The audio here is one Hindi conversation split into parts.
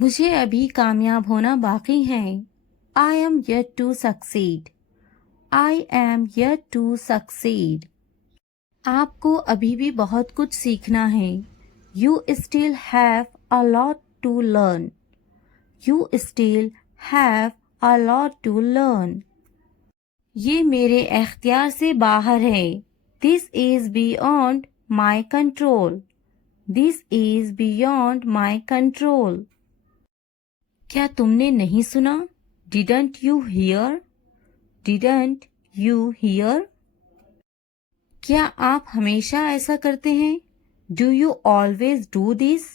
मुझे अभी कामयाब होना बाकी है। I am yet to succeed. I am yet to succeed. आपको अभी भी बहुत कुछ सीखना है। You still have a lot to learn. You still have a lot to learn. ये मेरे एख्तियार से बाहर है। This is beyond my control. This is beyond my control. क्या तुमने नहीं सुना? Didn't you hear? Didn't you hear? क्या आप हमेशा ऐसा करते हैं? Do you always do this?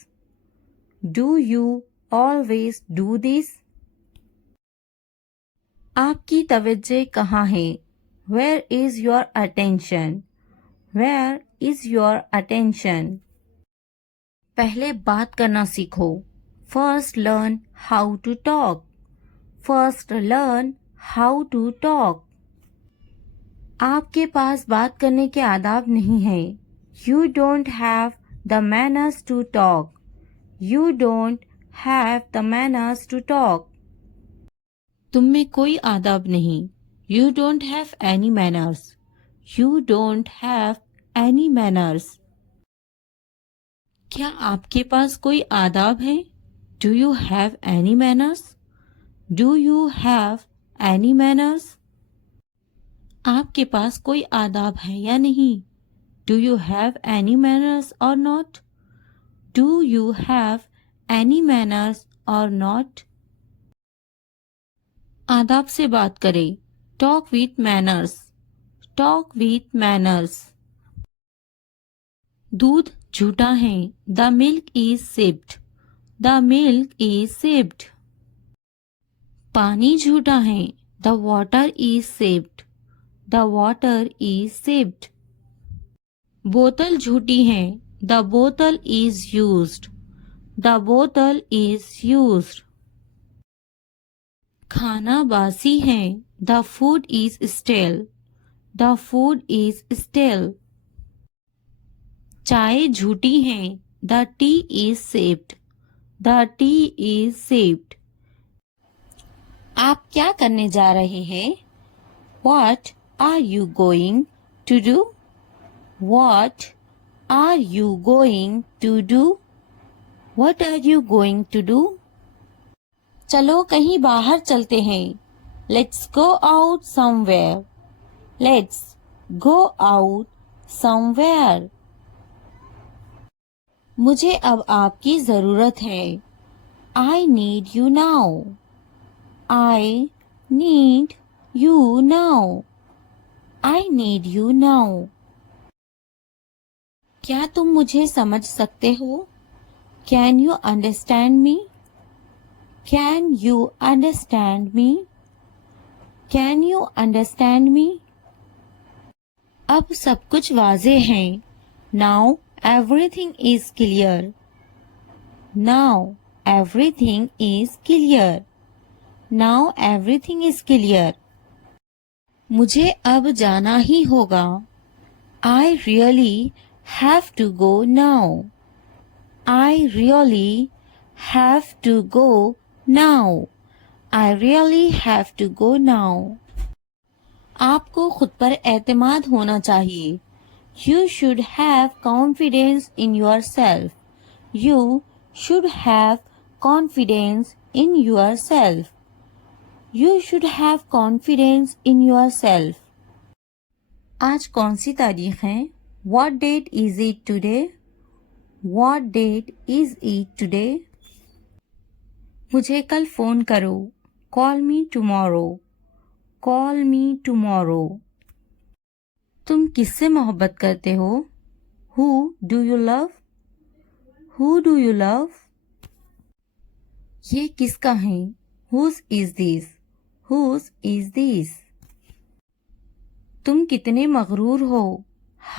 Do you always do this? आपकी तवज्जो कहाँ है? Where is your attention? Where is your attention? पहले बात करना सीखो। First learn how to talk. First learn how to talk. आपके पास बात करने के आदाब नहीं है। You don't have the manners to talk. You don't have the manners to talk. तुम में कोई आदाब नहीं। You don't have any manners. You don't have any manners. क्या आपके पास कोई आदाब है? Do you have any manners? Do you have any manners? आपके पास कोई आदाब है या नहीं? Do you have any manners or not? Do you have any manners or not? आदाब से बात करें। Talk with manners. Talk with manners. दूध झूठा है। The milk is sipped. The milk is sipped. पानी झूठा है। The water is sipped. The water is sipped. बोतल झूठी है। The bottle is used. The bottle is used. खाना बासी है। The food is stale. The food is stale. चाय झूठी है। The tea is sipped. The tea is sipped. आप क्या करने जा रहे हैं? What are you going to do? What are you going to do? What are you going to do? चलो कहीं बाहर चलते हैं। Let's go out somewhere. Let's go out somewhere. मुझे अब आपकी ज़रूरत है। I need you now. I need you now. I need you now. क्या तुम मुझे समझ सकते हो? Can you understand me? Can you understand me? Can you understand me? अब सब कुछ वाज़े है। Now everything is clear. Now everything is clear. Now everything is clear. मुझे अब जाना ही होगा। I really have to go now. I really have to go now. I really have to go now. आपको खुद पर एतमाद होना चाहिए। You should have confidence in yourself. You should have confidence in yourself. You should have confidence in yourself. आज कौन सी तारीख है? What date is it today? What date is it today? मुझे कल फ़ोन करो। Call me tomorrow. Call me tomorrow. तुम किससे मोहब्बत करते हो? Who do you love? Who do you love? ये किसका है? Whose is this? Whose is this? तुम कितने मगरूर हो?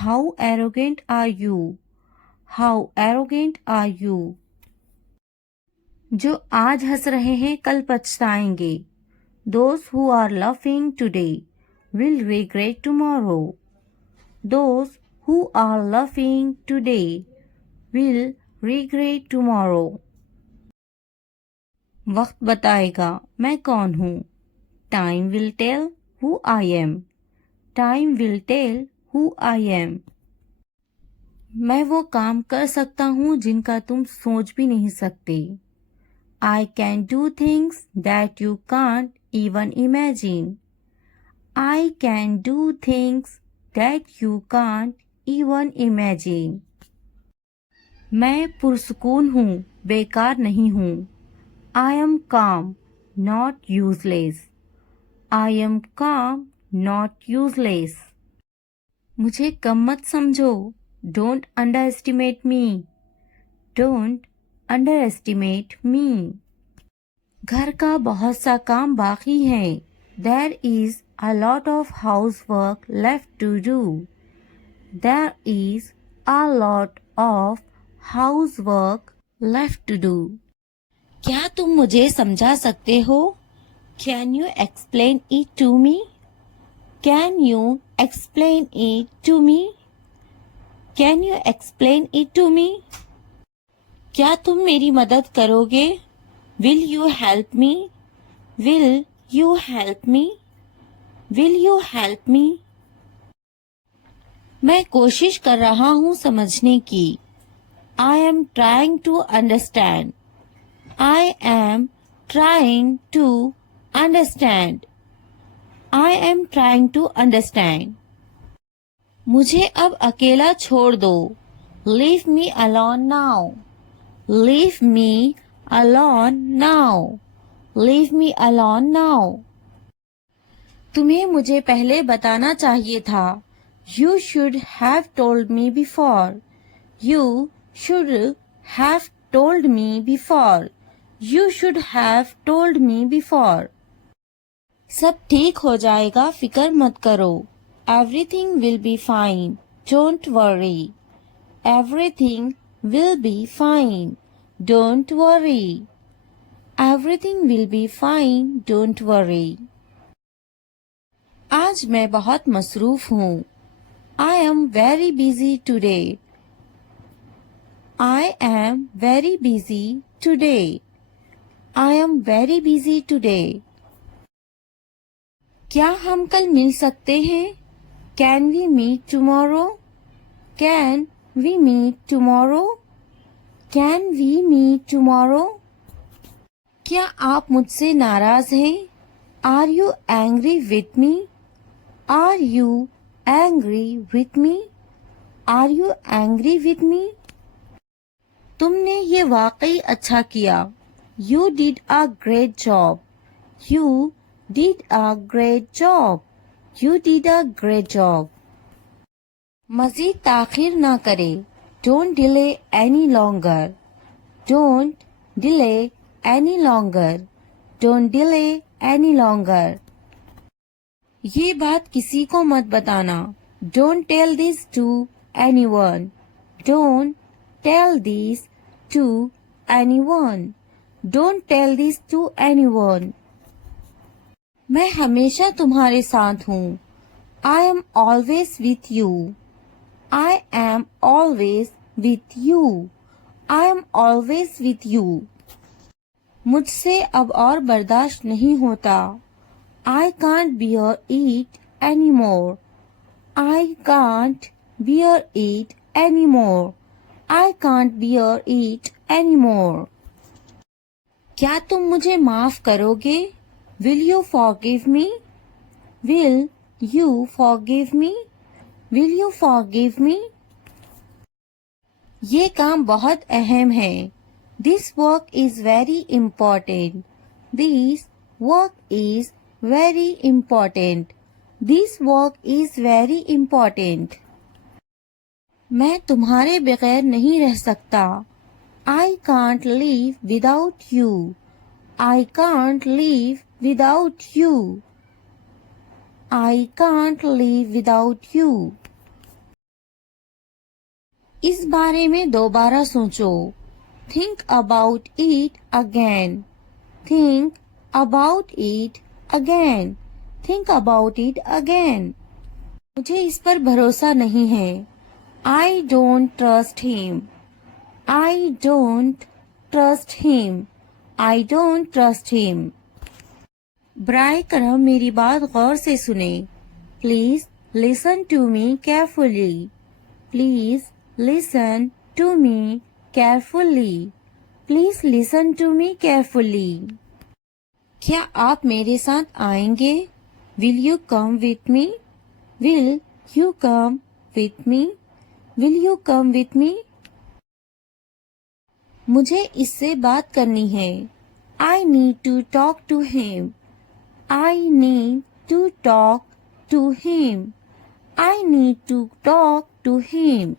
How arrogant are you? How arrogant are you? जो आज हंस रहे हैं कल पछताएंगे। Those who are laughing today will regret tomorrow. Those who are laughing today will regret tomorrow. वक्त बताएगा मैं कौन हूँ. Time will tell who I am. Time will tell who I am. मैं वो काम कर सकता हूँ जिनका तुम सोच भी नहीं सकते. I can do things that you can't even imagine. I can do things that you can't even imagine. मैं पुरसुकून हूँ, बेकार नहीं हूँ. I am calm, not useless. I am calm, not useless. मुझे कम मत समझो. Don't underestimate me. Don't underestimate me. घर का बहुत सा काम बाकी है. There is a lot of housework left to do. There is a lot of housework left to do. क्या तुम मुझे समझा सकते हो? Can you explain it to me? Can you explain it to me? Can you explain it to me? क्या तुम मेरी मदद करोगे? Will you help me? Will you help me? Will you help me? मैं कोशिश कर रहा हूँ समझने की. I am trying to understand. I am trying to understand. I am trying to understand. मुझे अब अकेला छोड़ दो. Leave me alone now. Leave me alone now. Leave me alone now. तुम्हें मुझे पहले बताना चाहिए था. You should have told me before. You should have told me before. You should have told me before. सब ठीक हो जाएगा, फिक्र मत करो. Everything will be fine. Don't worry. Everything will be fine. Don't worry. Everything will be fine. Don't worry. आज मैं बहुत मसरूफ हूँ. I am very busy today. I am very busy today. I am very busy today. क्या हम कल मिल सकते हैं? Can we meet tomorrow? Can we meet tomorrow? Can we meet tomorrow? क्या आप मुझसे नाराज हैं? Are you angry with me? Are you angry with me? Are you angry with me? तुमने ये वाकई अच्छा किया. You did a great job. You did a great job. You did a great job. मज़ीद ताख़ीर ना करें. Don't delay any longer. Don't delay any longer. Don't delay any longer. ये बात किसी को मत बताना. Don't tell this to anyone. Don't tell this to anyone. Don't tell this to anyone. मैं हमेशा तुम्हारे साथ हूँ. I am always with you. I am always with you. I am always with you. मुझसे अब और बर्दाश्त नहीं होता. I can't bear it anymore. I can't bear it anymore. I can't bear it anymore. क्या तुम मुझे माफ करोगे? Will you forgive me? Will you forgive me? Will you forgive me? ये काम बहुत अहम है. This work is very important. This work is very important. This work is very important. मैं तुम्हारे बगैर नहीं रह सकता. I can't live without you. I can't live without you. I can't live without you. इस बारे में दोबारा सोचो. Think about it again. Think about it again. Think about it again. मुझे इस पर भरोसा नहीं है. I don't trust him. I don't trust him. I don't trust him. बराए करम मेरी बात गौर से सुने. Please listen to me carefully. Please listen to me carefully. Please listen to me carefully. क्या आप मेरे साथ आएंगे? Will you come with me? Will you come with me? Will you come with me? मुझे इससे बात करनी है. I need to talk to him. I need to talk to him. I need to talk to him.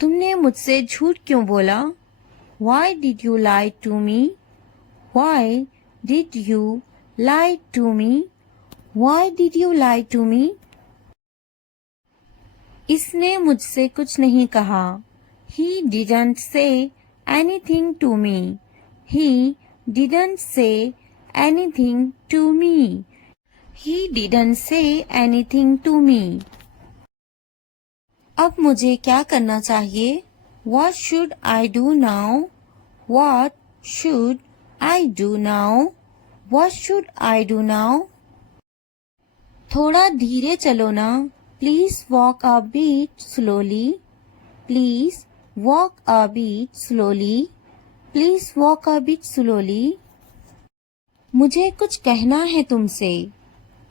तुमने मुझसे झूठ क्यों बोला? Why did you lie to me? Why did you lie to me? Why did you lie to me? इसने मुझसे कुछ नहीं कहा. He didn't say anything to me. He didn't say anything to me. He didn't say anything to me. अब मुझे क्या करना चाहिए? What should I do now? What should I do now? What should I do now? थोड़ा धीरे चलो ना. Please walk a bit slowly. Please walk a bit slowly. Please walk a bit slowly. मुझे कुछ कहना है तुमसे.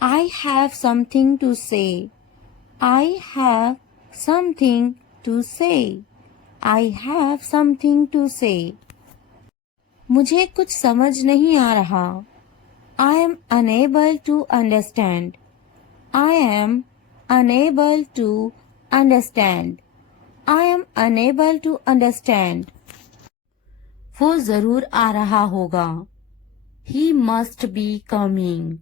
I have something to say. I have something to say. I have something to say. मुझे कुछ समझ नहीं आ रहा. I am unable to understand. I am unable to understand. I am unable to understand. वो जरूर आ रहा होगा. He must be coming.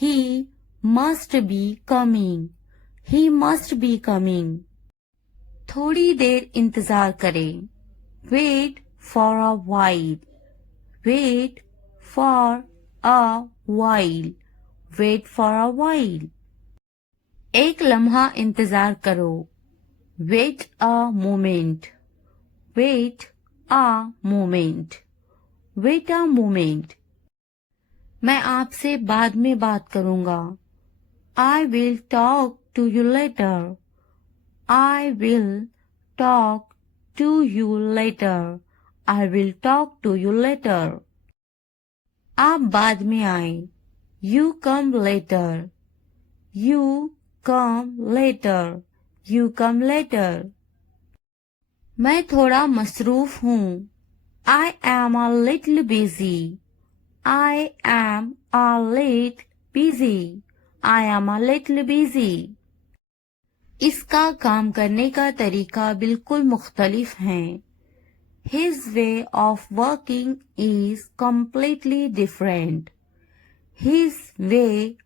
He must be coming. He must be coming. थोड़ी देर इंतजार करें. Wait for a while. Wait for a while. Wait for a while. एक लम्हा इंतजार करो. Wait a moment. Wait a moment. Wait a moment. मैं आपसे बाद में बात करूंगा. I will talk to you later. I will talk to you later. I will talk to you later. आप बाद में आए. You come later. You come later. You come later. मैं थोड़ा मसरूफ हूँ. I am a little busy. I am a little busy. I am a little busy. इसका काम करने का तरीका बिल्कुल मुख्तलिफ है. His way of working is completely different. His way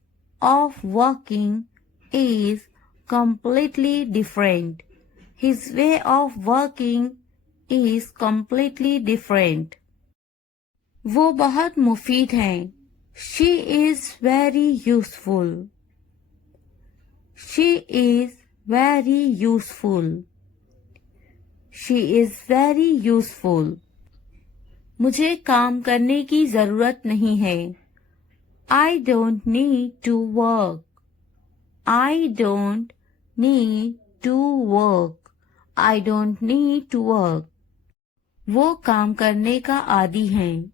of working is completely different. His way of working is completely different. वो बहुत मुफीद हैं. She is very useful. She is very useful. She is very useful. मुझे काम करने की जरूरत नहीं है. I don't need to work. I don't need to work. I don't need to work. वो काम करने का आदी हैं.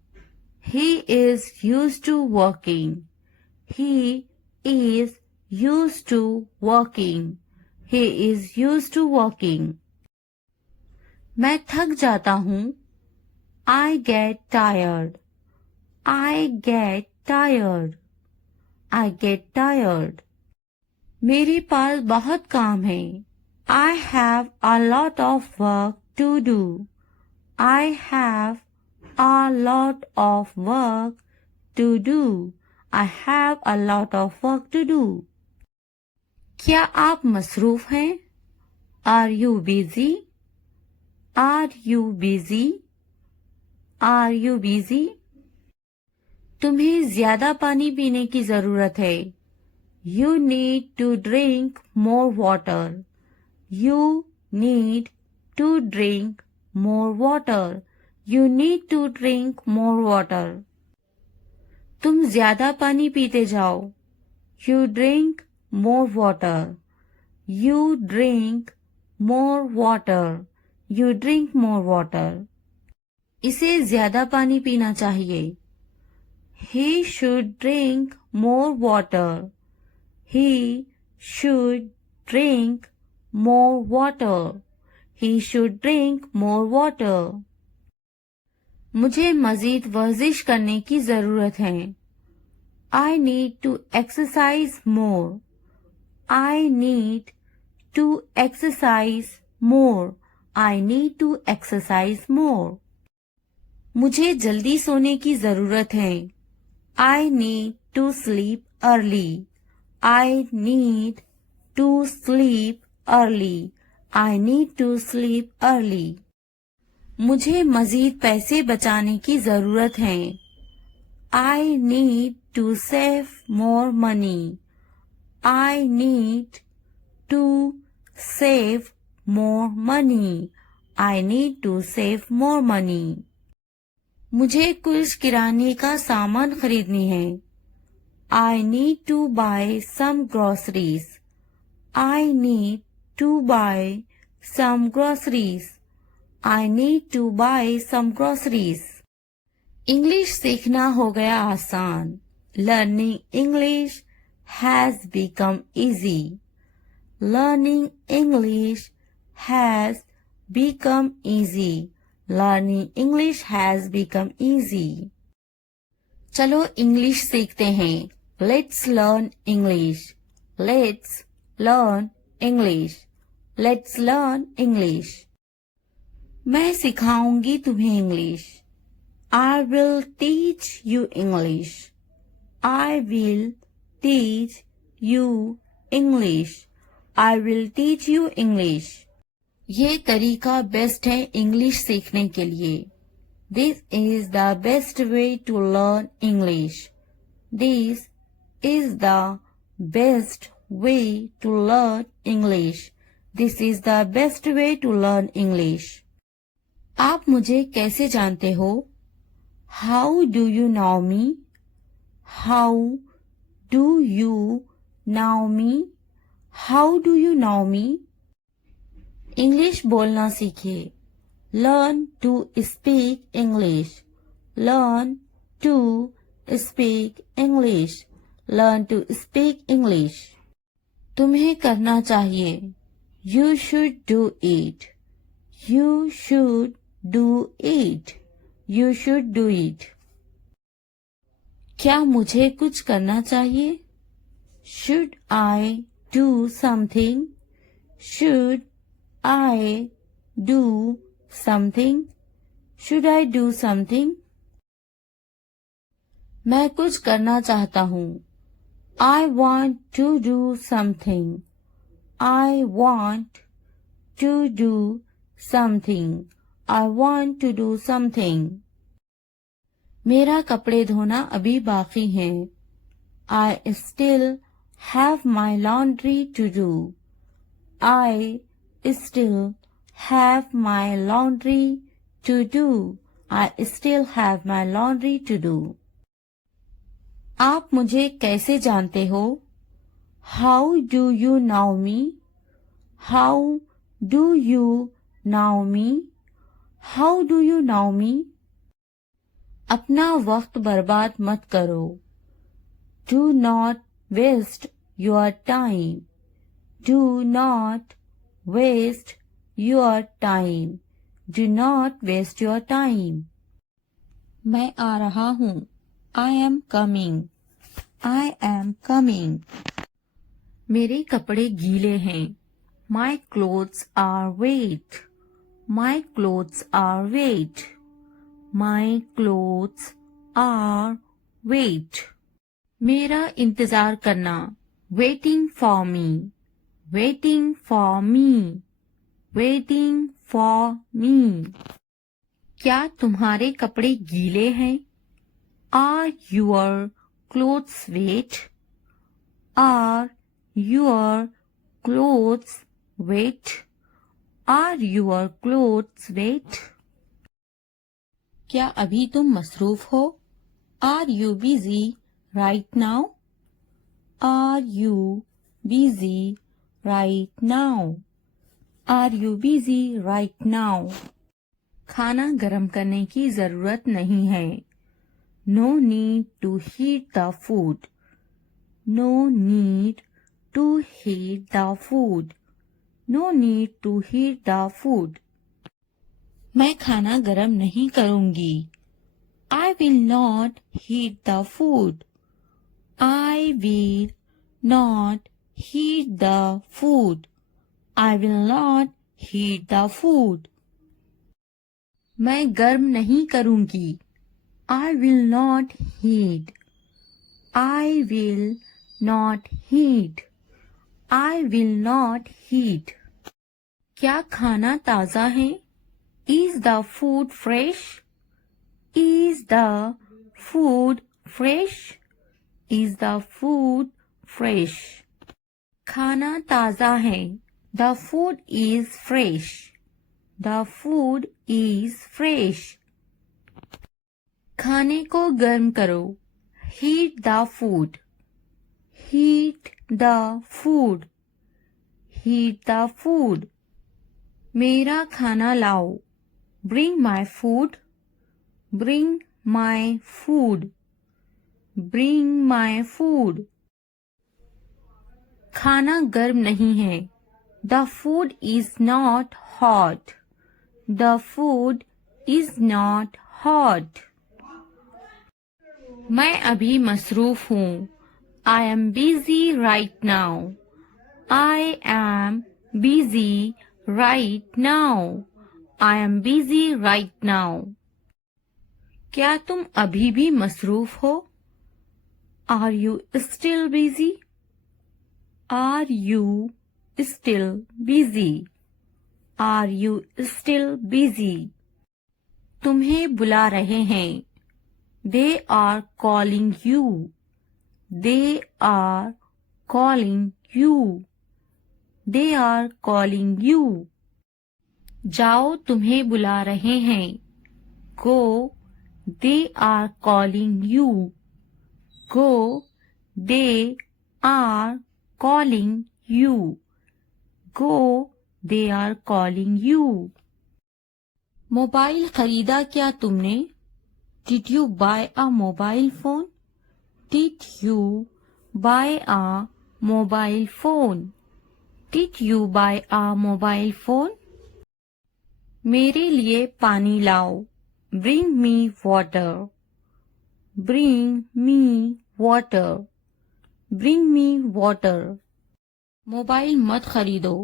He is used to working. He is used to working. He is used to working. मैं थक जाता हूँ. I get tired. I get tired. I get tired. मेरे पास बहुत काम है. I have a lot of work to do. I have a lot of work to do. I have a lot of work to do. क्या आप मसरूफ हैं? Are you busy? Are you busy? Are you busy? तुम्हें ज्यादा पानी पीने की जरूरत है. You need to drink more water. You need to drink more water. You need to drink more water. तुम ज्यादा पानी पीते जाओ. You drink more water. You drink more water. You drink more water. इसे ज्यादा पानी पीना चाहिए. He should drink more water. He should drink more water. He should drink more water. मुझे मजीद वर्जिश करने की जरूरत है. I need to exercise more. I need to exercise more. I need to exercise more. मुझे जल्दी सोने की जरूरत है. I need to sleep early. I need to sleep early. I need to sleep early. मुझे मजीद पैसे बचाने की जरूरत है. I need to save more money. I need to save more money. I need to save more money. मुझे कुछ किराने का सामान खरीदनी है. I need to buy some groceries. I need to buy some groceries. I need to buy some groceries. English सीखना हो गया आसान. Learning English has become easy. Learning English has become easy. Learning English has become easy. चलो इंग्लिश सीखते हैं. Let's learn English. Let's learn English. Let's learn English. मैं सिखाऊंगी तुम्हें English. I will teach you English. I will teach you English. I will teach you English. ये तरीका बेस्ट है इंग्लिश सीखने के लिए. This is the best way to learn English. This is the best way to learn English. This is the best way to learn English. आप मुझे कैसे जानते हो? How do you know me? How do you know me? How do you know me? English बोलना सीखिए. Learn to speak English. Learn to speak English. Learn to speak English. तुम्हें करना चाहिए. You should do it. You should do it. You should do it. क्या मुझे कुछ करना चाहिए? Should I do something? Should I do something? Should I do something? मैं कुछ करना चाहता हूँ. I want to do something. I want to do something. I want to do something. मेरा कपड़े धोना अभी बाकी है. I still have my laundry to do. I still have my laundry to do. I still have my laundry to do. आप मुझे कैसे जानते हो? How do you know me? How do you know me? How do you know me? अपना वक्त बर्बाद मत करो. Do not waste your time. Do not waste your time. Do not waste your time. मैं आ रहा हूँ. I am coming. I am coming. मेरे कपड़े गीले हैं. My clothes are wet. My clothes are wet. My clothes are wet. मेरा इंतजार करना. Waiting for me. Waiting for me. Waiting for me. क्या तुम्हारे कपड़े गीले हैं? Are your clothes wet? Are your clothes wet? Are your clothes wet? क्या अभी तुम मसरूफ हो? Are you busy right now? Are you busy right now? Are you busy right now? खाना गर्म करने की जरूरत नहीं है। No need to heat the food. No need to heat the food. No need to heat the food. मैं खाना गर्म नहीं करूंगी। I will not heat the food. I will not heat the food. I will not heat the food. मैं गर्म नहीं करूंगी। I will not heat. I will not heat. I will not heat. क्या खाना ताज़ा है? Is the food fresh? Is the food fresh? Is the food fresh? खाना ताज़ा है। The food is fresh. The food is fresh. खाने को गर्म करो। Heat the food. Heat the food. Heat the food. मेरा खाना लाओ। Bring my food. Bring my food. Bring my food. खाना गर्म नहीं है। The food is not hot. The food is not hot. मैं अभी मसरूफ हूँ। I am busy right now. I am busy right now. I am busy right now. क्या तुम अभी भी मसरूफ हो? Are you still busy? Are you still busy? Are you still busy? तुम्हें बुला रहे हैं। They are calling you. They are calling you. They are calling you. जाओ तुम्हें बुला रहे हैं। Go. They are calling you. Go. They are calling you. Go. They are calling you. Mobile खरीदा क्या तुमने? Did you buy a mobile phone? Did you buy a mobile phone? Did you buy a mobile phone? मेरे लिए पानी लाओ। Bring me water. Bring me water. Bring me water. Mobile मत खरीदो।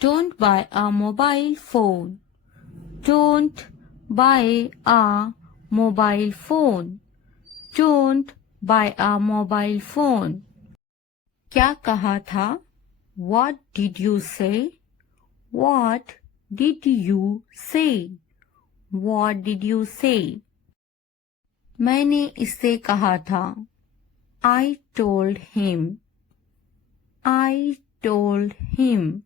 Don't buy a mobile phone. Don't buy a mobile phone. Don't buy a mobile phone. क्या कहा था? What did you say? What did you say? What did you say? मैंने इससे कहा था। I told him. I told him.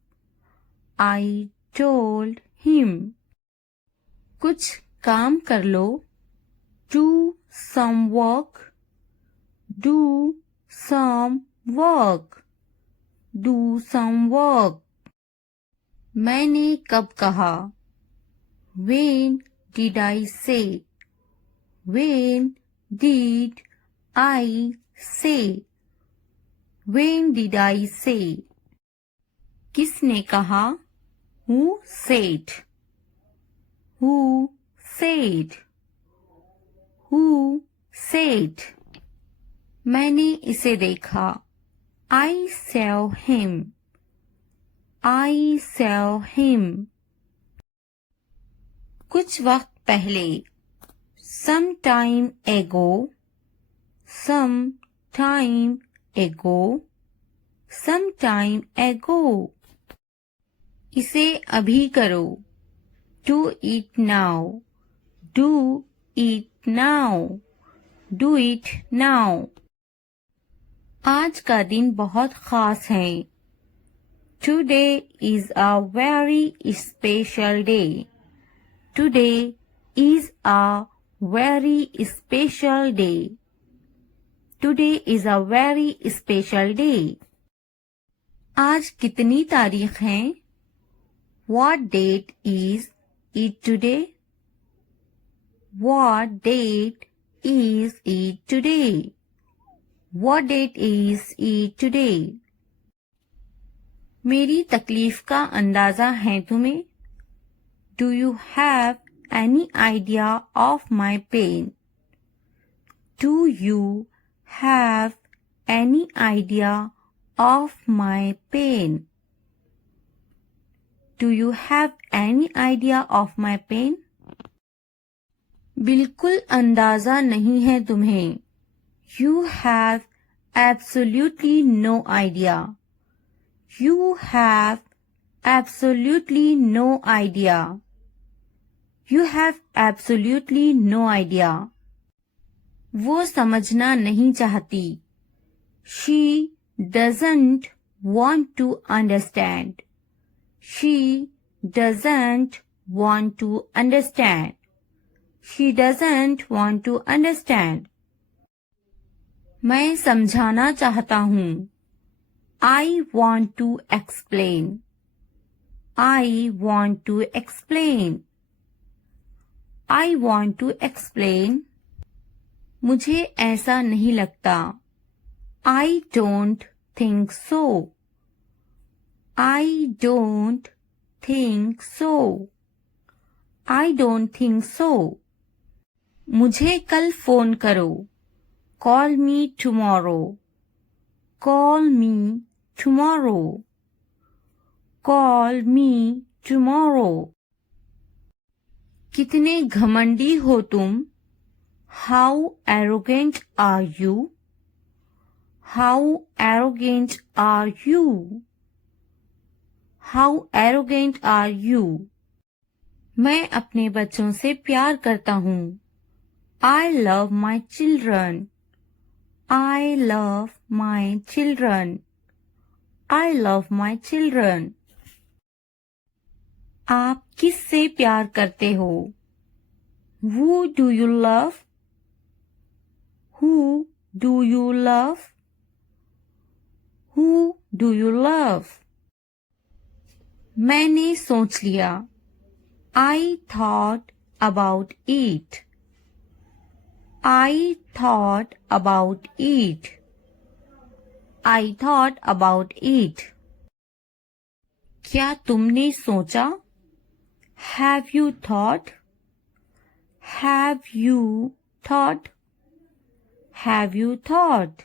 I told him. कुछ काम कर लो। Do some work. Do some work. Do some work. मैंने कब कहा? When did I say? When did I say? When did I say? किसने कहा? Who said? Who said? Who said? मैंने इसे देखा। I saw him. I saw him. कुछ वक्त पहले। Some time ago. Some time ago. Some time ago. इसे अभी करो। Do it now. Do it now. Do it now. आज का दिन बहुत खास है। Today is a very special day. Today is a very special day. Today is a very special day. आज कितनी तारीख है? What date is it today? What date is it today? What date is it today? मेरी तकलीफ का अंदाजा है तुम्हें? Do you have any idea of my pain? Do you have any idea of my pain? Do you have any idea of my pain? बिल्कुल अंदाजा नहीं है तुम्हें. You have absolutely no idea. You have absolutely no idea. You have absolutely no idea. वो समझना नहीं चाहती. She doesn't want to understand. She doesn't want to understand. She doesn't want to understand. मैं समझाना चाहता हूँ. I want to explain. I want to explain. I want to explain. मुझे ऐसा नहीं लगता. I don't think so. I don't think so. I don't think so. मुझे कल फोन करो. Call me tomorrow. Call me tomorrow. Call me tomorrow. कितने घमंडी हो तुम? How arrogant are you? How arrogant are you? How arrogant are you? मैं अपने बच्चों से प्यार करता हूँ. I love my children. I love my children. I love my children. आप किससे प्यार करते हो? Who do you love? Who do you love? Who do you love? मैंने सोच लिया. I thought about it. I thought about it. I thought about it. क्या तुमने सोचा? Have you thought? Have you thought? Have you thought?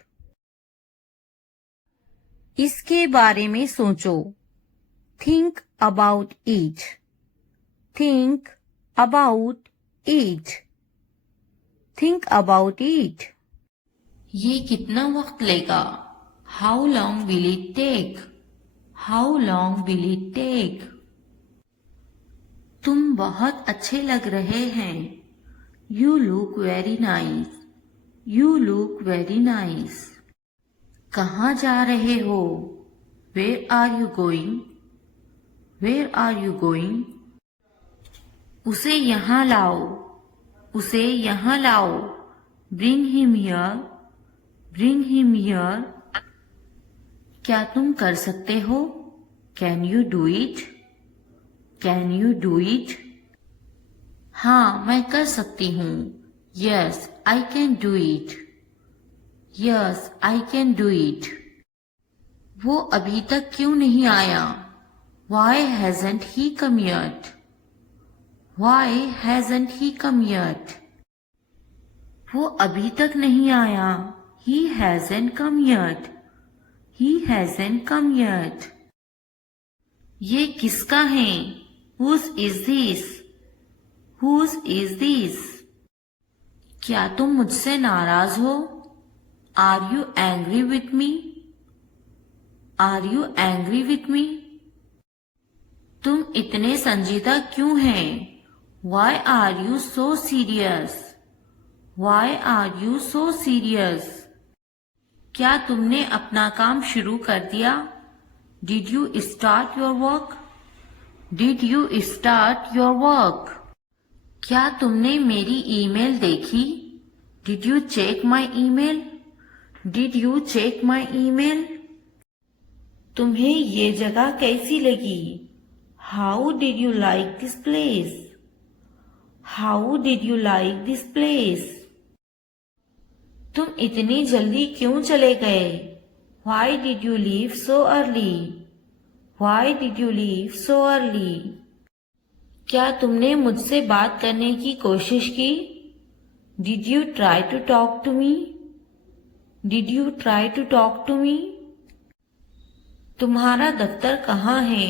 इसके बारे में सोचो. Think about it. Think about it. Think about it. ये कितना वक्त लेगा? How long will it take? How long will it take? तुम बहुत अच्छे लग रहे हैं. You look very nice. You look very nice. कहाँ जा रहे हो? Where are you going? Where are you going? उसे यहाँ लाओ. उसे यहाँ लाओ. Bring him here. Bring him here. क्या तुम कर सकते हो? Can you do it? Can you do it? हाँ, मैं कर सकती हूँ. Yes, I can do it. Yes, I can do it. वो अभी तक क्यों नहीं आया? Why hasn't he come yet? Why hasn't he come yet? वो अभी तक नहीं आया. He hasn't come yet. He hasn't come yet. ये किसका है? Whose is this? Whose is this? क्या तुम मुझसे नाराज हो? Are you angry with me? Are you angry with me? तुम इतने संजीदा क्यों हैं? Why are you so serious? Why are you so serious? क्या तुमने अपना काम शुरू कर दिया? Did you start your work? Did you start your work? क्या तुमने मेरी ईमेल देखी? Did you check my email? Did you check my email? तुम्हें ये जगह कैसी लगी? How did you like this place? How did you like this place? तुम इतनी जल्दी क्यों चले गए? Why did you leave so early? Why did you leave so early? क्या तुमने मुझसे बात करने की कोशिश की? Did you try to talk to me? Did you try to talk to me? तुम्हारा दफ्तर कहाँ है?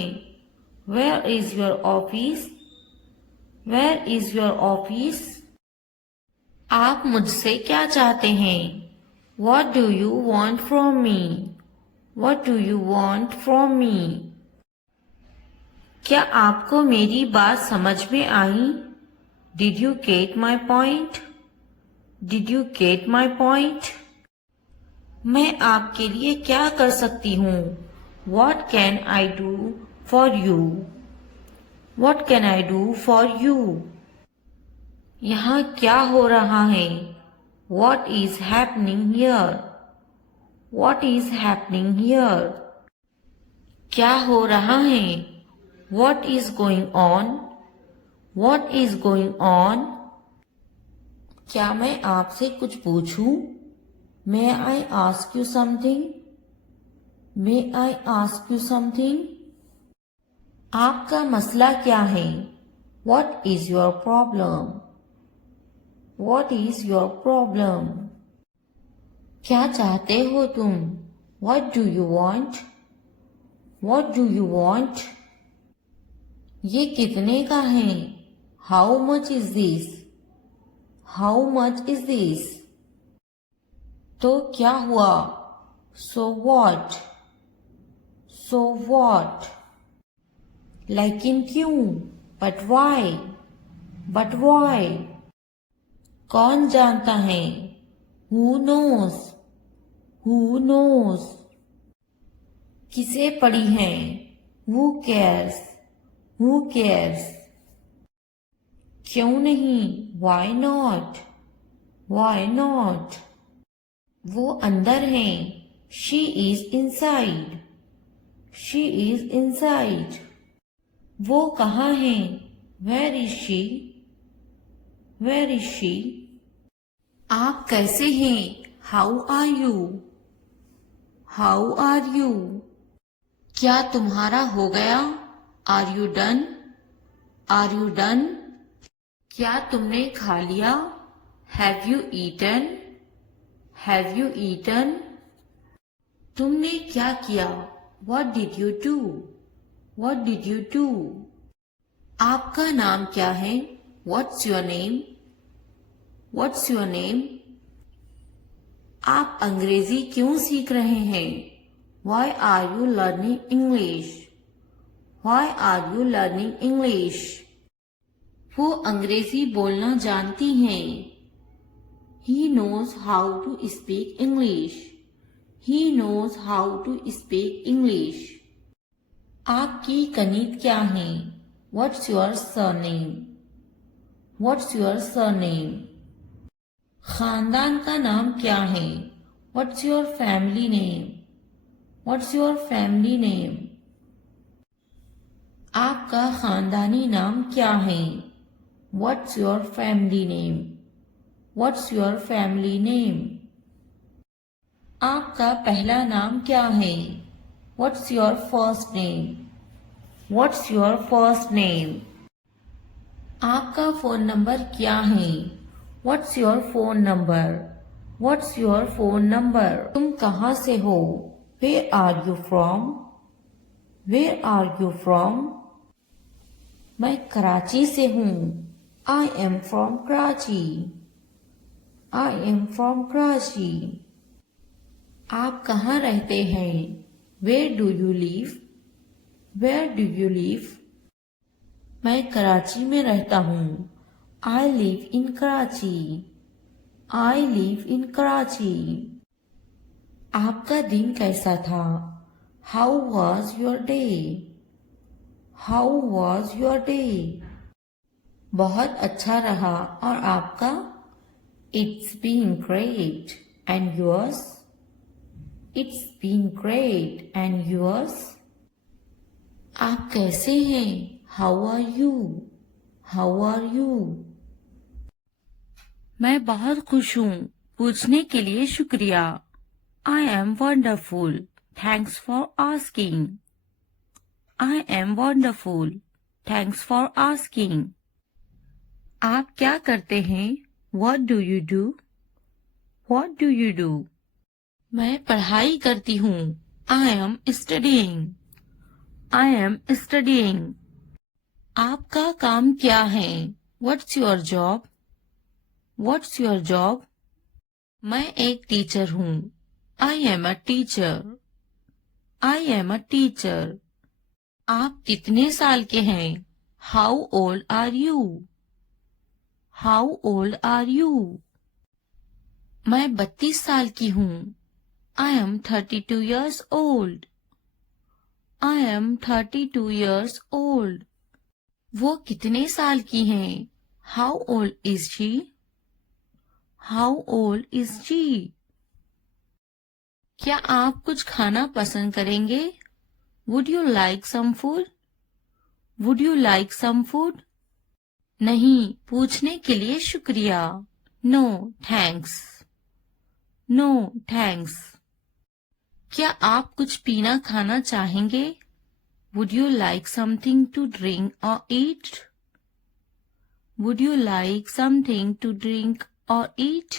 Where is your office? Where is your office? आप मुझसे क्या चाहते हैं? What do you want from me? What do you want from me? क्या आपको मेरी बात समझ में आई? Did you get my point? Did you get my point? मैं आपके लिए क्या कर सकती हूँ? What can I do for you? What can I do for you? यहाँ क्या हो रहा है? What is happening here? What is happening here? क्या हो रहा है? What is going on? What is going on? क्या मैं आपसे कुछ पूछूं? May I ask you something? May I ask you something? आपका मसला क्या है? What is your problem? What is your problem? क्या चाहते हो तुम? What do you want? What do you want? ये कितने का है? How much is this? How much is this? तो क्या हुआ? So what? So what? लेकिन क्यों? But why? But why? कौन जानता है? Who knows? Who knows? किसे पड़ी है? Who cares? Who cares? क्यों नहीं? Why not? Why not? वो अंदर है. She is inside. She is inside. वो कहाँ है? Where is she? Where is she? आप कैसे हैं? How are you? How are you? क्या तुम्हारा हो गया? Are you done? Are you done? क्या तुमने खा लिया? Have you eaten? Have you eaten? तुमने क्या किया? What did you do? What did you do? आपका नाम क्या है? What's your name? What's your name? आप अंग्रेजी क्यों सीख रहे हैं? Why are you learning English? Why are you learning English? वो अंग्रेजी बोलना जानती हैं. He knows how to speak English. He knows how to speak English. आपकी कनीत क्या है? What's your surname? What's your surname? खानदान का नाम क्या है? What's your family name? What's your family name? आपका खानदानी नाम क्या है? What's your family name? What's your family name? आपका पहला नाम क्या है? What's your first name? What's your first name? आपका फोन नंबर क्या है? What's your phone number? What's your phone number? तुम कहाँ से हो? Where are you from? Where are you from? मैं कराची से हूँ. I am from Karachi. I am from Karachi. आप कहाँ रहते हैं? Where do you live? Where do you live? मैं कराची में रहता हूँ. I live in Karachi. I live in Karachi. आपका दिन कैसा था? How was your day? How was your day? बहुत अच्छा रहा और आपका? It's been great. And yours? It's been great. And yours? आप कैसे हैं? How are you? How are you? मैं बहुत खुश हूँ। पूछने के लिए शुक्रिया। I am wonderful. Thanks for asking. I am wonderful. Thanks for asking. आप क्या करते हैं? What do you do? What do you do? मैं पढ़ाई करती हूँ। I am studying. I am studying. आपका काम क्या है? What's your job? What's your job? मैं एक टीचर हूँ। I am a teacher. I am a teacher. आप कितने साल के हैं? How old are you? How old are you? मैं 32 साल की हूँ। I am 32 years old. I am 32 years old. वो कितने साल की हैं? How old is she? How old is she? क्या आप कुछ खाना पसंद करेंगे? Would you like some food? Would you like some food? नहीं, पूछने के लिए शुक्रिया। No, thanks. No, thanks. क्या आप कुछ पीना खाना चाहेंगे? Would you like something to drink or eat? Would you like something to drink or eat?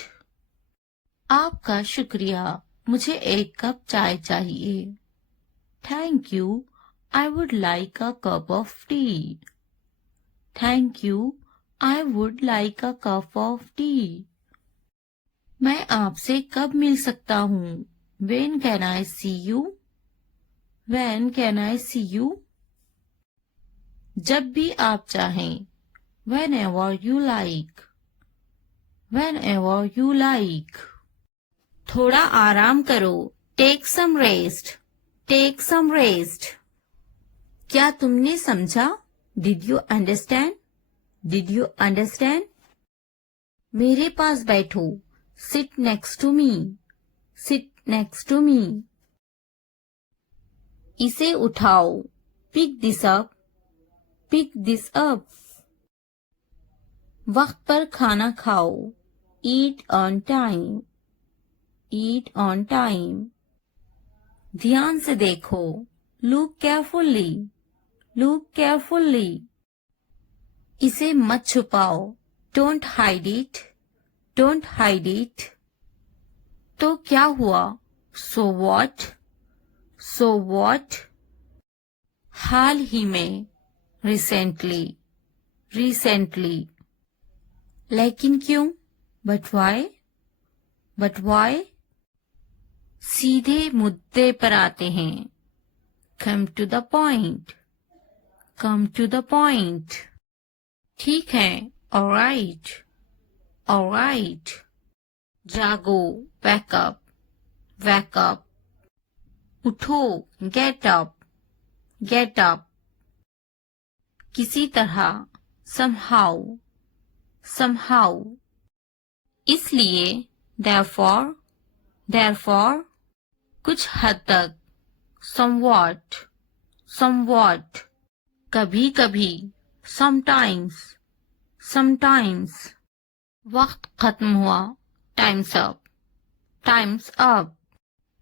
आपका शुक्रिया। मुझे एक कप चाय चाहिए। Thank you. I would like a cup of tea. Thank you. I would like a cup of tea. मैं आपसे कब मिल सकता हूँ? When can I see you? When can I see you? जब भी आप चाहें। Whenever you like. Whenever you like. थोड़ा आराम करो। Take some rest. Take some rest. क्या तुमने समझा? Did you understand? Did you understand? मेरे पास बैठो। Sit next to me. Sit next to me. इसे उठाओ। Pick this up. Pick this up. वक्त पर खाना खाओ। Eat on time. Eat on time. ध्यान से देखो। Look carefully. Look carefully. इसे मत छुपाओ। Don't hide it. Don't hide it. तो क्या हुआ? So what? So what? हाल ही में। Recently. Recently. लेकिन क्यों? But why? But why? सीधे मुद्दे पर आते हैं। Come to the point. Come to the point. ठीक है। Alright. Alright. जागो। Wake up. Wake up. उठो। Get up. Get up. किसी तरह। Somehow. Somehow. इसलिए। Therefore. Therefore. कुछ हद तक। Somewhat. Somewhat. कभी कभी। Sometimes. Sometimes. वक्त खत्म हुआ। Time's up. Time's up.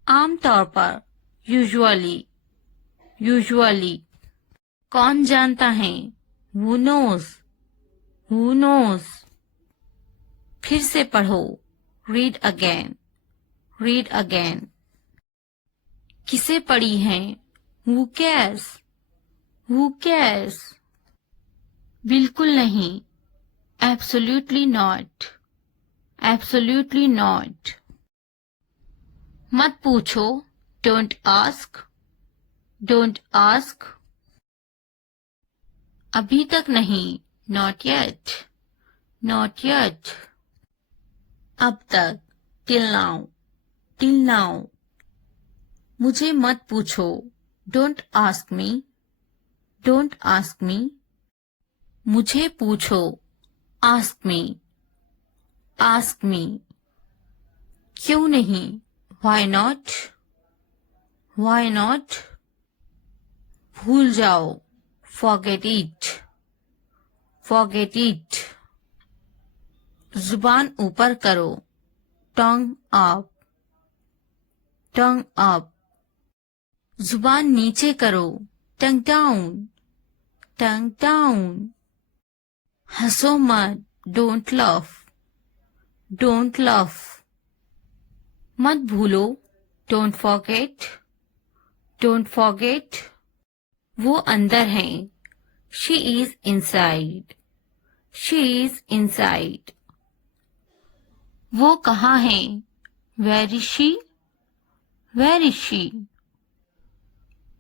आमतौर पर। Usually. Usually. कौन जानता है? Who knows? Who knows? फिर से पढ़ो। Read again. Read again. किसे पढ़ी है? Who cares? Who cares? बिल्कुल नहीं। Absolutely not. Absolutely not. मत पूछो। Don't ask. Don't ask. अभी तक नहीं। Not yet. Not yet. अब तक। Till now. Till now. मुझे मत पूछो। Don't ask me. Don't ask me. मुझे पूछो। Ask me, ask me. क्यों नहीं, व्हाई नॉट, व्हाई नॉट। भूल जाओ, फॉरगेट इट, फॉरगेट इट। जुबान ऊपर करो, टंग अप, टंग अप। जुबान नीचे करो, टंग डाउन, टंग डाउन। हंसो मत, डोंट लफ, डोंट लफ। मत भूलो, डोंट फॉरगेट, डोंट फॉरगेट। वो अंदर है, she is inside, she is inside. वो कहाँ है, where is she, where is she.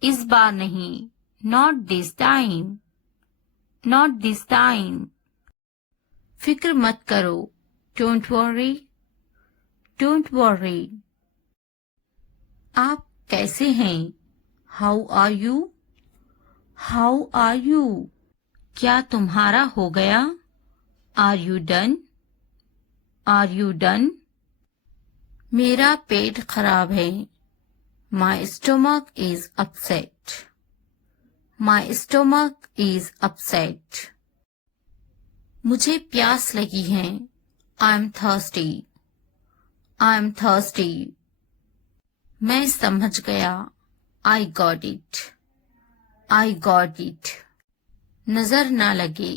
इस बार नहीं, not this time, not this time. फिक्र मत करो, डोंट वरी, डोंट वरी। आप कैसे हैं, how are you, how are you. क्या तुम्हारा हो गया, are you done, are you done. मेरा पेट खराब है, my stomach is upset, my stomach is upset. मुझे प्यास लगी है, I am thirsty, I am thirsty. मैं समझ गया, I got it, I got it. नजर ना लगे,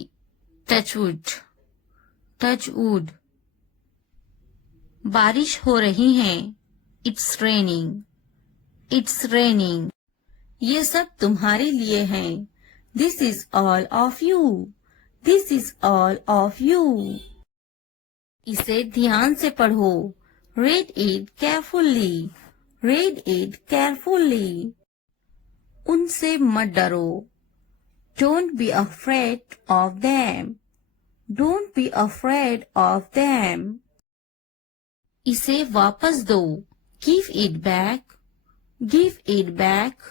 टच वुड, टच वुड। बारिश हो रही है, इट्स रेनिंग, इट्स रेनिंग। ये सब तुम्हारे लिए है, this is all of you, this is all of you. इसे ध्यान से पढ़ो, read it carefully, read it carefully. उनसे मत डरो, don't be afraid of them, don't be afraid of them. इसे वापस दो, give it back, give it back.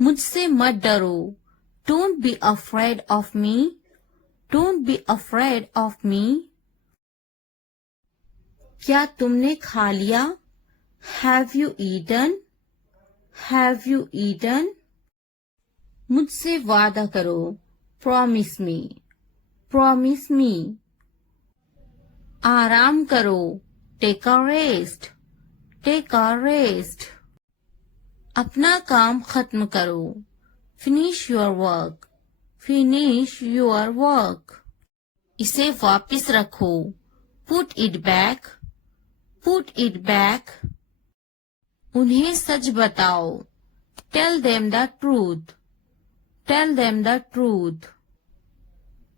मुझसे मत डरो, don't be afraid of me, don't be afraid of me. क्या तुमने खा लिया, have you eaten, have you eaten. मुझसे वादा करो, प्रॉमिस मी, प्रॉमिस मी। आराम करो, take a rest, take a rest. अपना काम खत्म करो, finish your work, finish your work. इसे वापस रखो, put it back, put it back. उन्हें सच बताओ, tell them the truth, tell them the truth.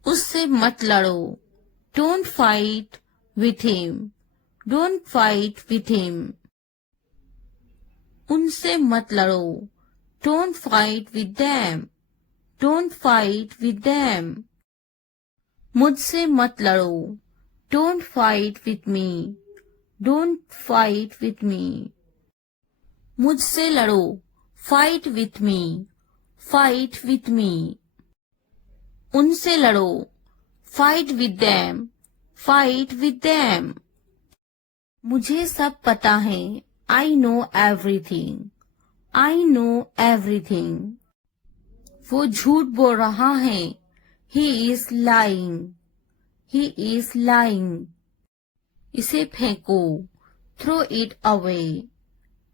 उससे मत लड़ो, don't fight with him, don't fight with him. उनसे मत लड़ो, don't fight with them, don't fight with them. मुझसे मत लड़ो, don't fight with me, don't fight with me. मुझसे लड़ो, fight with me, fight with me. उनसे लड़ो, fight with them, fight with them. मुझे सब पता है, I know everything, I know everything. वो झूठ बोल रहा है, he is lying, he is lying. इसे फेंको, throw it away,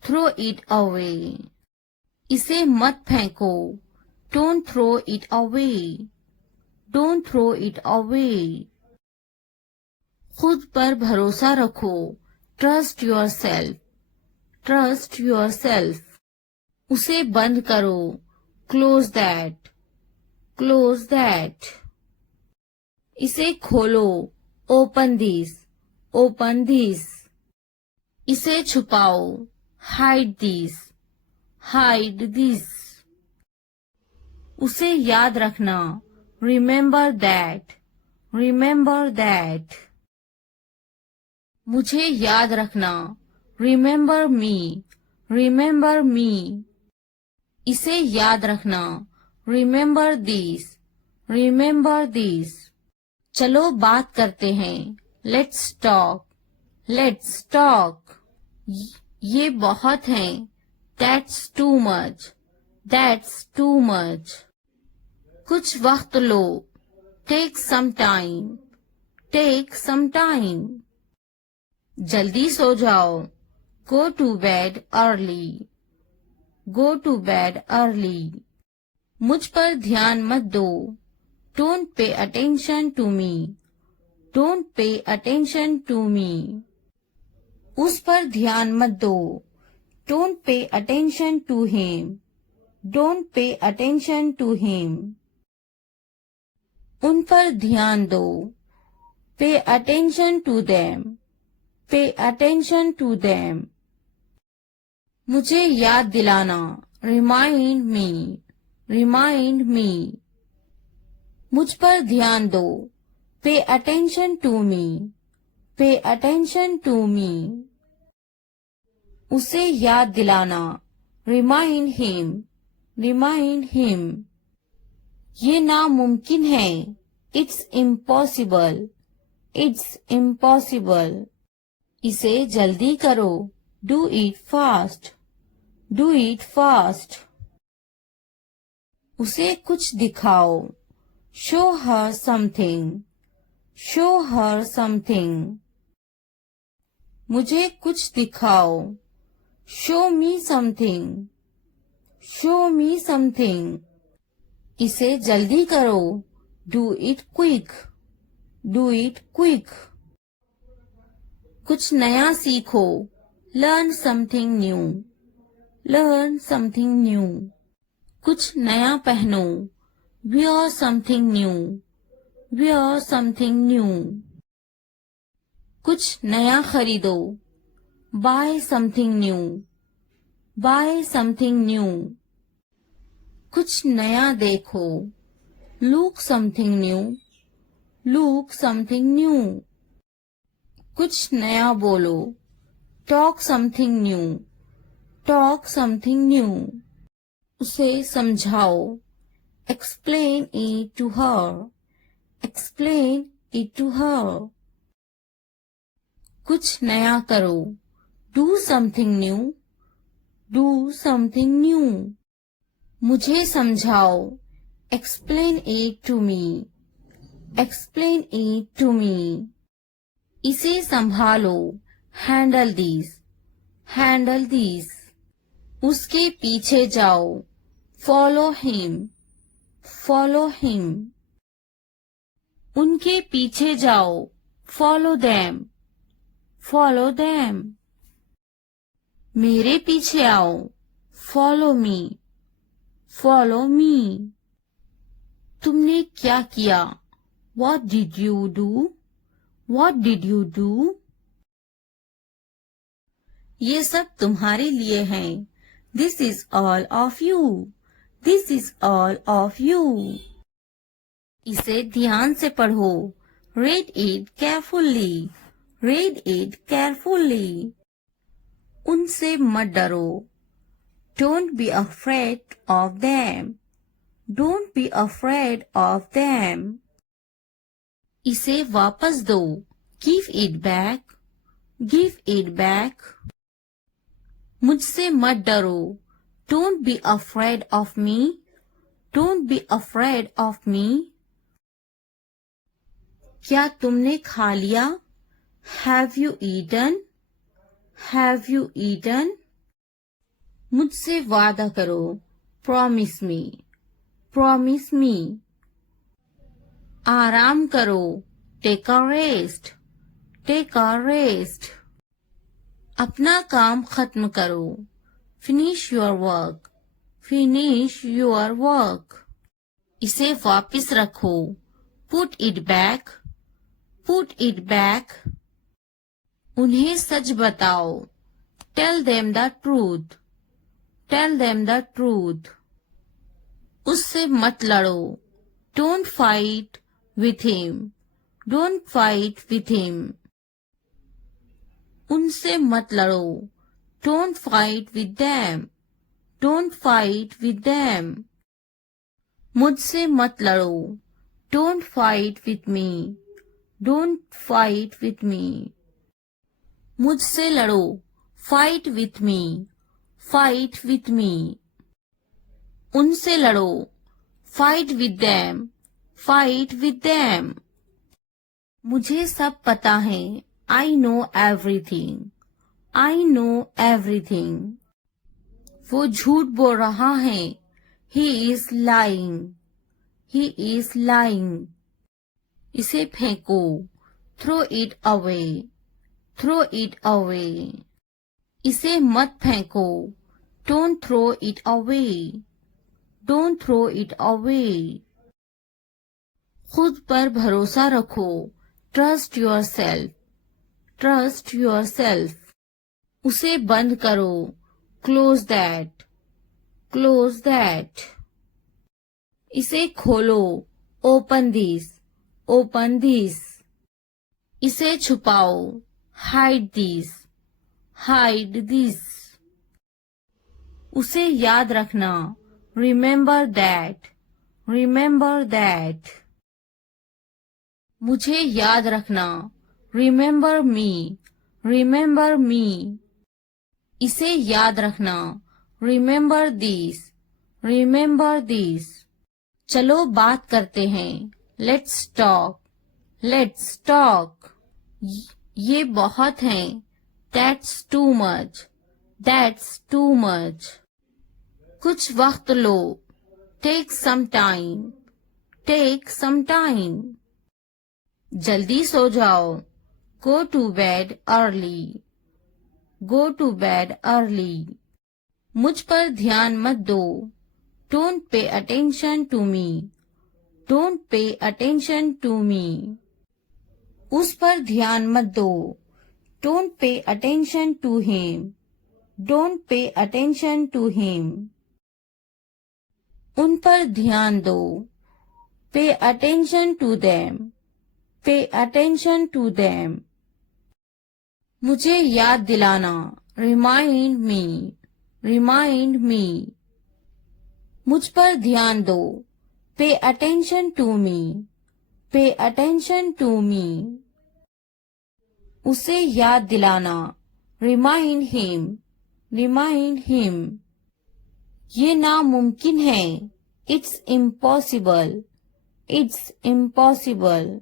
throw it away. इसे मत फेंको, don't throw it away, don't throw it away. खुद पर भरोसा रखो, trust your self, trust your self. उसे बंद करो, क्लोज दैट, क्लोज दैट। इसे खोलो, ओपन दिस, ओपन दिस। इसे छुपाओ, हाइड दिस, हाइड दिस। उसे याद रखना, रिमेंबर दैट, रिमेंबर दैट। मुझे याद रखना, रिमेंबर मी, रिमेंबर मी। इसे याद रखना, रिमेंबर दिस, रिमेंबर दिस। चलो बात करते हैं, लेट्स टॉक, लेट्स टॉक। ये बहुत है, that's too much, that's too much. कुछ वक्त लो, take some time, take some time. जल्दी सो जाओ, go to bed early, go to bed early. मुझ पर ध्यान मत दो, don't pay attention to me, don't pay attention to me. उस पर ध्यान मत दो, don't pay attention to him, don't pay attention to him. उन पर ध्यान दो, pay attention to them, pay attention to them. मुझे याद दिलाना, रिमाइंड मी, रिमाइंड मी। मुझ पर ध्यान दो, पे अटेंशन टू मी, पे अटेंशन टू मी। उसे याद दिलाना, रिमाइंड हिम, रिमाइंड हिम। ये नामुमकिन है, इट्स इम्पॉसिबल, इट्स इम्पॉसिबल। इसे जल्दी करो, do it fast, do it fast. उसे कुछ दिखाओ, show her something, show her something. मुझे कुछ दिखाओ, show me something, show me something. इसे जल्दी करो, do it quick, do it quick. कुछ नया सीखो, learn something new, learn something new. कुछ नया पहनो, wear something new, wear something new। कुछ नया खरीदो, buy something new, buy something new। कुछ नया देखो, look something new, look something new। कुछ नया बोलो, talk something new, talk something new। उसे समझाओ, explain it to her, explain it to her। कुछ नया करो, do something new, do something new। मुझे समझाओ, explain it to me, explain it to me। इसे संभालो, handle this, handle this। उसके पीछे जाओ, follow him, follow him। उनके पीछे जाओ, follow them, follow them। मेरे पीछे आओ, follow me, follow me। तुमने क्या किया, what did you do, what did you do। ये सब तुम्हारे लिए है, this is all of you, this is all of you। इसे ध्यान से पढ़ो, read it carefully, read it carefully। उनसे मत डरो, don't be afraid of them, don't be afraid of them। इसे वापस दो, give it back, give it back। मुझसे मत डरो, don't be afraid of me, don't be afraid of me। क्या तुमने खा लिया, have you eaten, have you eaten। मुझसे वादा करो, promise me, promise me। आराम करो, take a rest, take a rest। अपना काम खत्म करो, finish your work, finish your work। इसे वापस रखो, put it back, put it back। उन्हें सच बताओ, tell them the truth, tell them the truth। उससे मत लड़ो, don't fight with him, don't fight with him। उनसे मत लड़ो, don't fight with them, don't fight with them। मुझसे मत लड़ो, don't fight with me, don't fight with me. मुझसे लड़ो, fight with me, fight with me. उनसे लड़ो, fight with them, fight with them. मुझे सब पता है, I know everything, I know everything. वो झूठ बोल रहा है, he is lying, he is lying. इसे फेंको, throw it away, throw it away. इसे मत फेंको, don't throw it away, don't throw it away. खुद पर भरोसा रखो, trust your self, trust your self. उसे बंद करो, क्लोज दैट, क्लोज दैट। इसे खोलो, ओपन दिस, ओपन दिस। इसे छुपाओ, हाइड दिस, हाइड दिस। उसे याद रखना, रिमेंबर दैट, रिमेंबर दैट। मुझे याद रखना, रिमेंबर मी, रिमेंबर मी। इसे याद रखना, रिमेंबर दिस, रिमेंबर दिस। चलो बात करते हैं, लेट्स टॉक, लेट्स टॉक। ये बहुत है, that's too much, that's too much. कुछ वक्त लो, take some time, take some time. जल्दी सो जाओ, go to bed early, go to bed early. मुझ पर ध्यान मत दो, don't pay attention to me, don't pay attention to me. उस पर ध्यान मत दो, don't pay attention to him, don't pay attention to him. उन पर ध्यान दो, pay attention to them, pay attention to them. मुझे याद दिलाना, रिमाइंड मी, रिमाइंड मी। मुझ पर ध्यान दो, पे अटेंशन टू मी, पे अटेंशन टू मी। उसे याद दिलाना, रिमाइंड हिम, रिमाइंड हिम। ये नामुमकिन है, इट्स इम्पॉसिबल, इट्स इम्पॉसिबल।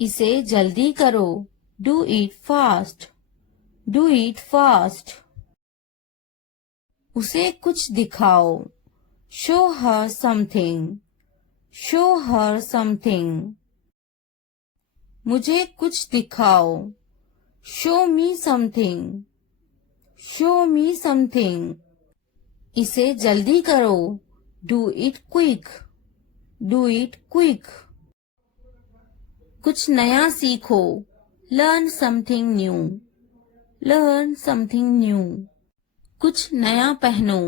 इसे जल्दी करो, do it fast, do it fast. उसे कुछ दिखाओ, show her something, show her something. मुझे कुछ दिखाओ, show me something, show me something. इसे जल्दी करो, do it quick, do it quick. कुछ नया सीखो, learn something new, learn something new. कुछ नया पहनो,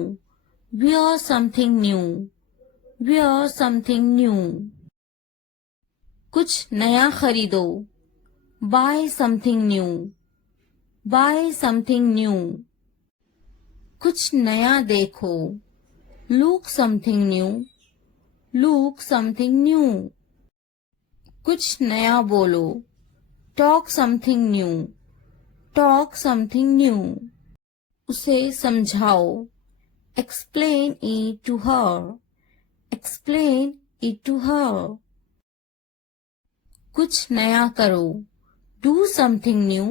wear something new, wear something new. कुछ नया खरीदो, buy something new, buy something new. कुछ नया देखो, look something new, look something new. कुछ नया बोलो, talk something new, talk something new. उसे समझाओ, explain it to her, explain it to her। कुछ नया करो, do something new,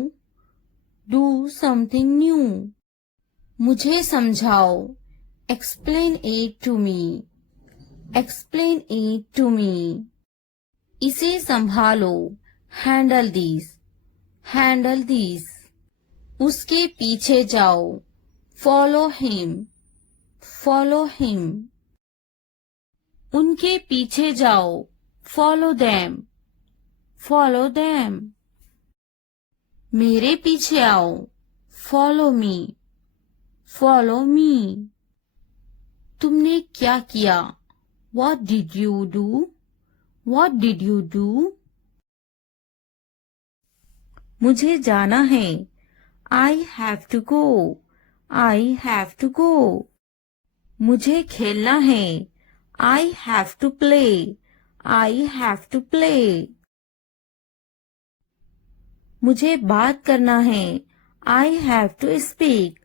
do something new। मुझे समझाओ, explain it to me, explain it to me। इसे संभालो, handle this, handle this। उसके पीछे जाओ, follow him, follow him। उनके पीछे जाओ, follow them, follow them। मेरे पीछे आओ, follow me, follow me। तुमने क्या किया, what did you do, what did you do। मुझे जाना है, I have to go, I have to go। मुझे खेलना है, I have to play, I have to play। मुझे बात करना है। I have to speak.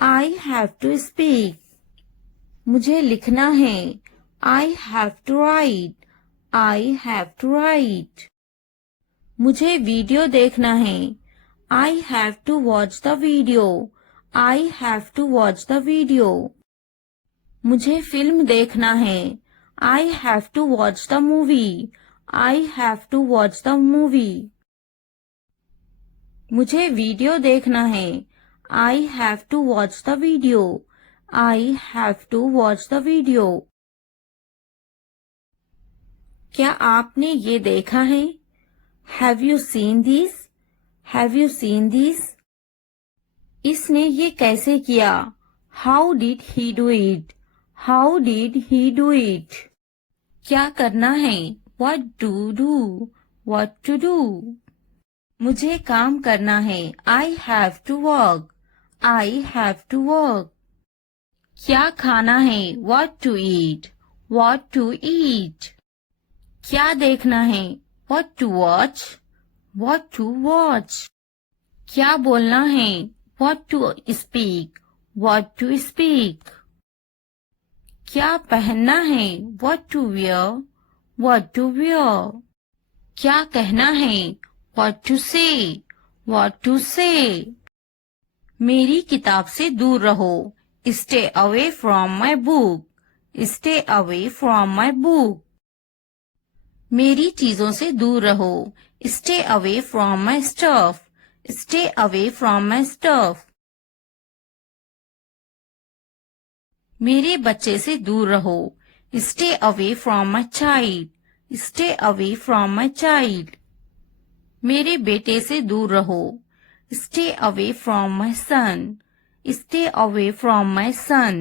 I have to speak. मुझे लिखना है। I have to write. I have to write. मुझे वीडियो देखना है। I have to watch the video. I have to watch the video. मुझे फिल्म देखना है। I have to watch the movie. I have to watch the movie. मुझे वीडियो देखना है। I have to watch the video. I have to watch the video. क्या आपने ये देखा है? Have you seen this? Have you seen this? इसने ये कैसे किया? How did he do it? How did he do it? क्या करना है? What to do? What to do? मुझे काम करना है। I have to work. I have to work. क्या खाना है? What to eat? What to eat? क्या देखना है? What to watch? What to watch? क्या बोलना है? What to speak? What to speak? क्या पहनना है? What to wear? What to wear? क्या कहना है? What to say? What to say? मेरी किताब से दूर रहो। Stay away from my book. Stay away from my book. मेरी चीजों से दूर रहो। Stay away from my stuff. Stay away from my stuff. मेरे बच्चे से दूर रहो। Stay away from my child. Stay away from my child. मेरे बेटे से दूर रहो। Stay away from my son. Stay away from my son.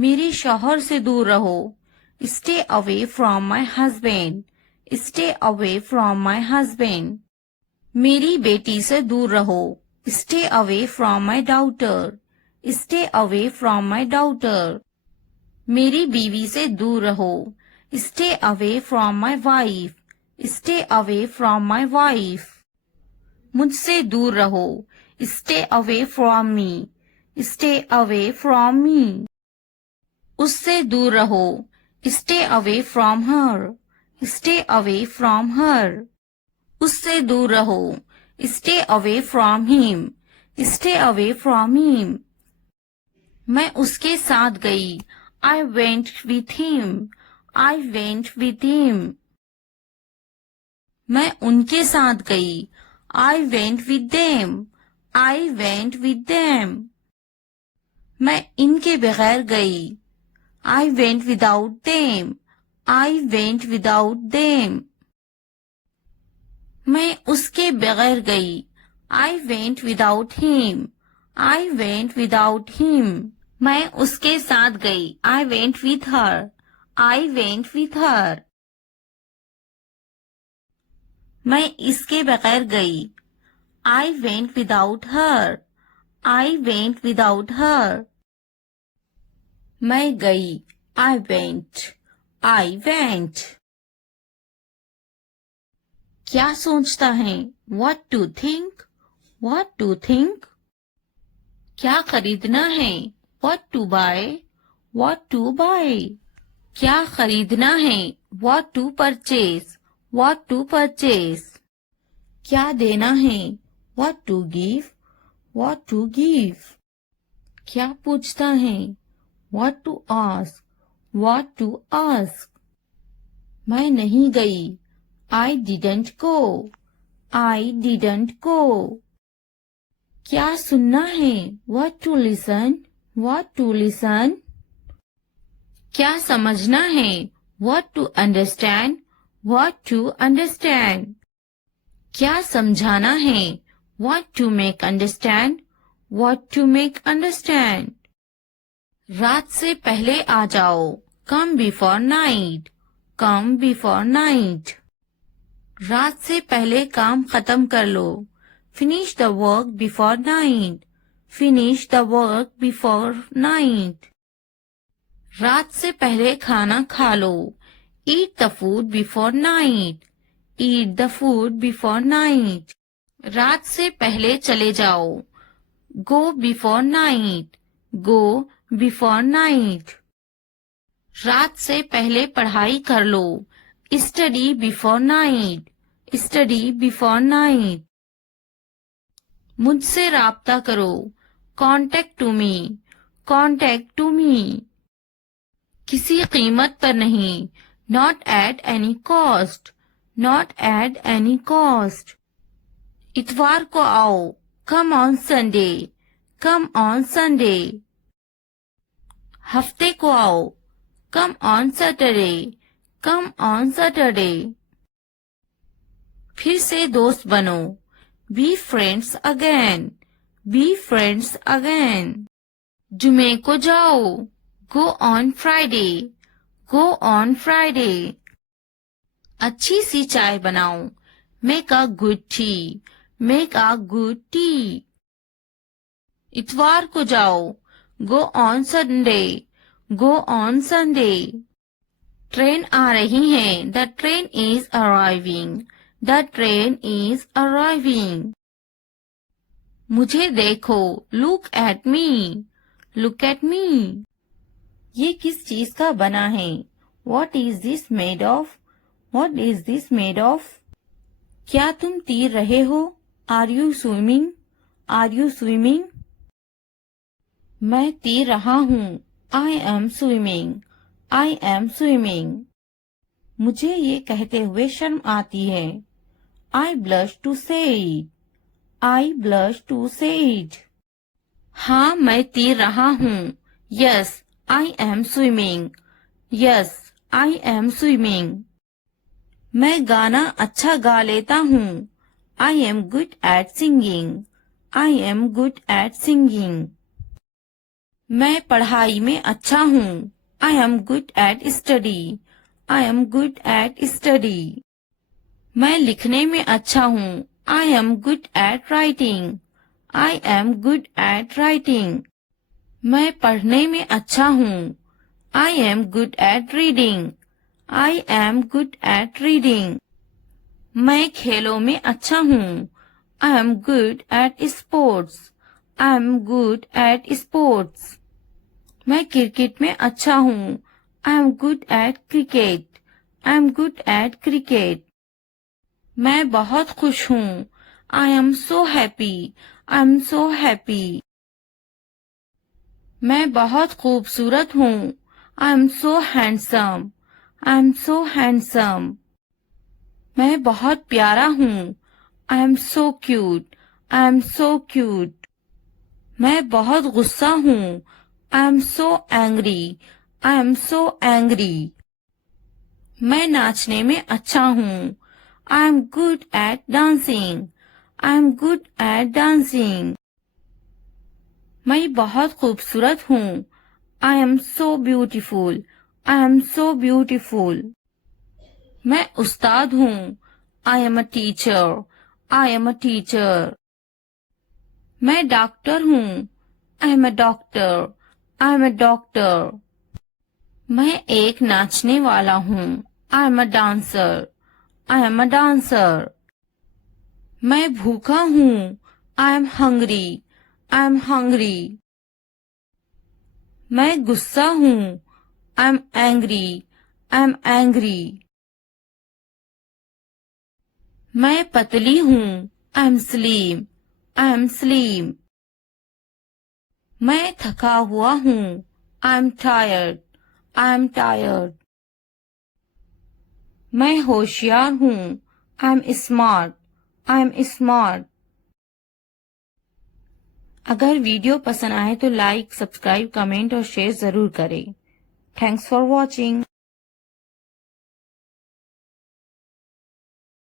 मेरे शौहर से दूर रहो। Stay away from my husband. Stay away from my husband. मेरी बेटी से दूर रहो। Stay away from my daughter. Stay away from my daughter. मेरी बीवी से दूर रहो। Stay away from my wife. Stay away from my wife. मुझसे दूर रहो। Stay away from me. Stay away from me. उससे दूर रहो। Stay away from her. Stay away from her. उससे दूर रहो। Stay away from him. Stay away from him. मैं उसके साथ गई। I went with him. I went with him. मैं उनके साथ गई। I went with them. I went with them. मैं इनके बगैर गई। I went without them. I went without them. मैं उसके बगैर गई। I went without him. I went without him. मैं उसके साथ गई। I went with her. I went with her. मैं इसके बगैर गई। I went without her. I went without her. मैं गई। I went. I went. क्या सोचता है? What to think? What to think? क्या खरीदना है? What to buy? What to buy? क्या खरीदना है? What to purchase? What to purchase? क्या देना है? What to give? What to give? क्या पूछता है? What to ask? What to ask? मैं नहीं गई। I didn't go. I didn't go. क्या सुनना है? What to listen? What to listen? क्या समझना है? What to understand? What to understand? क्या समझाना है? What to make understand? What to make understand? रात से पहले आ जाओ। Come before night. Come before night. रात से पहले काम खत्म कर लो। Finish the work before night. Finish the work before night. रात से पहले खाना खा लो। Eat the food before night. Eat the food before night. रात से पहले चले जाओ। Go before night. Go before night. रात से पहले पढ़ाई कर लो। Study before night. Study before night. मुझसे राब्ता करो। Contact to me. Contact to me. किसी कीमत पर नहीं। Not at any cost. Not at any cost. इतवार को आओ। Come on Sunday. Come on Sunday. हफ्ते को आओ। Come on Saturday. Come on Saturday. फिर से दोस्त बनो। Be friends again. Be friends again. जुमे को जाओ। Go on Friday. Go on Friday. अच्छी सी चाय बनाओ। Make a good tea. Make a good tea. इतवार को जाओ। Go on Sunday. Go on Sunday. Train आ रही है। The train is arriving. The train is arriving. मुझे देखो। Look at me. Look at me. ये किस चीज का बना है? What is this made of? What is this made of? क्या तुम तैर रहे हो? Are you swimming? Are you swimming? मैं तैर रहा हूँ। I am swimming. I am swimming. मुझे ये कहते हुए शर्म आती है। I blush to say it. I blush to say it. हाँ, मैं तैर रहा हूँ। Yes, I am swimming. Yes, I am swimming. मैं गाना अच्छा गा लेता हूँ। I am good at singing. I am good at singing. मैं पढ़ाई में अच्छा हूँ। I am good at study. I am good at study. मैं लिखने में अच्छा हूँ। I am good at writing. I am good at writing. मैं पढ़ने में अच्छा हूँ। I am good at reading. I am good at reading. मैं खेलों में अच्छा हूँ। I am good at sports. I am good at sports. मैं क्रिकेट में अच्छा हूँ। I am good at cricket. I am good at cricket. मैं बहुत खुश हूँ। I am so happy. I am so happy. मैं बहुत खूबसूरत हूँ। I am so handsome. I am so handsome. मैं बहुत प्यारा हूँ। I am so cute. I am so cute. मैं बहुत गुस्सा हूँ। I am so angry. I am so angry. मैं नाचने में अच्छा हूँ। I am good at dancing. I am good at dancing. मैं बहुत खूबसूरत हूँ। I am so beautiful. I am so beautiful. मैं उस्ताद हूँ। I am a teacher. I am a teacher. मैं डॉक्टर हूँ। I am a doctor. I am a doctor. मैं एक नाचने वाला हूँ। I am a dancer. I am a dancer. मैं भूखा हूँ। I am hungry. I am hungry. मैं गुस्सा हूँ। I am angry. I am angry. मैं पतली हूँ। I am slim. I am slim. मैं थका हुआ हूँ। I am tired. I am tired. मैं होशियार हूँ। I am smart. I am smart. अगर वीडियो पसंद आए तो लाइक, सब्सक्राइब, कमेंट और शेयर जरूर करें। Thanks for watching.